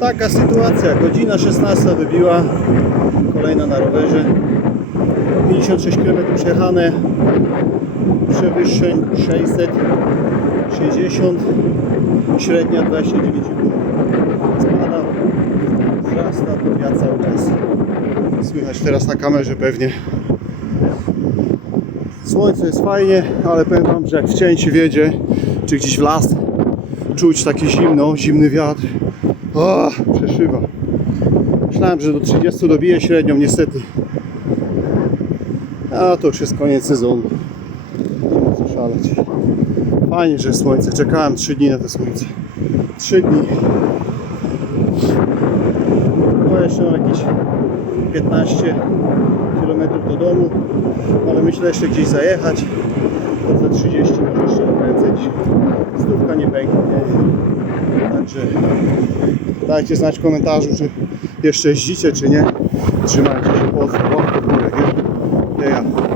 Taka sytuacja, godzina 16 wybiła, kolejna na rowerze, 56 km przejechane, przewyższeń 660, średnia 29,5, spada, wzrasta, podbija cały czas. Słychać teraz na kamerze pewnie. Słońce jest fajnie, ale powiem Wam, że jak w cięcie wiedzie, czy gdzieś w las, czuć takie zimno, zimny wiatr. O, przeszywa. Myślałem, że do 30 dobije średnią, niestety. A to już jest koniec sezonu. Co szaleć. Fajnie, że słońce. Czekałem 3 dni na to słońce. 3 dni. No jeszcze mam jakieś 15 km do domu, ale myślę jeszcze gdzieś zajechać. To za 30 może jeszcze dzisiaj. Stówka nie pęknie. Także dajcie znać w komentarzu, czy jeszcze jeździcie, czy nie. Trzymajcie się, pozdro.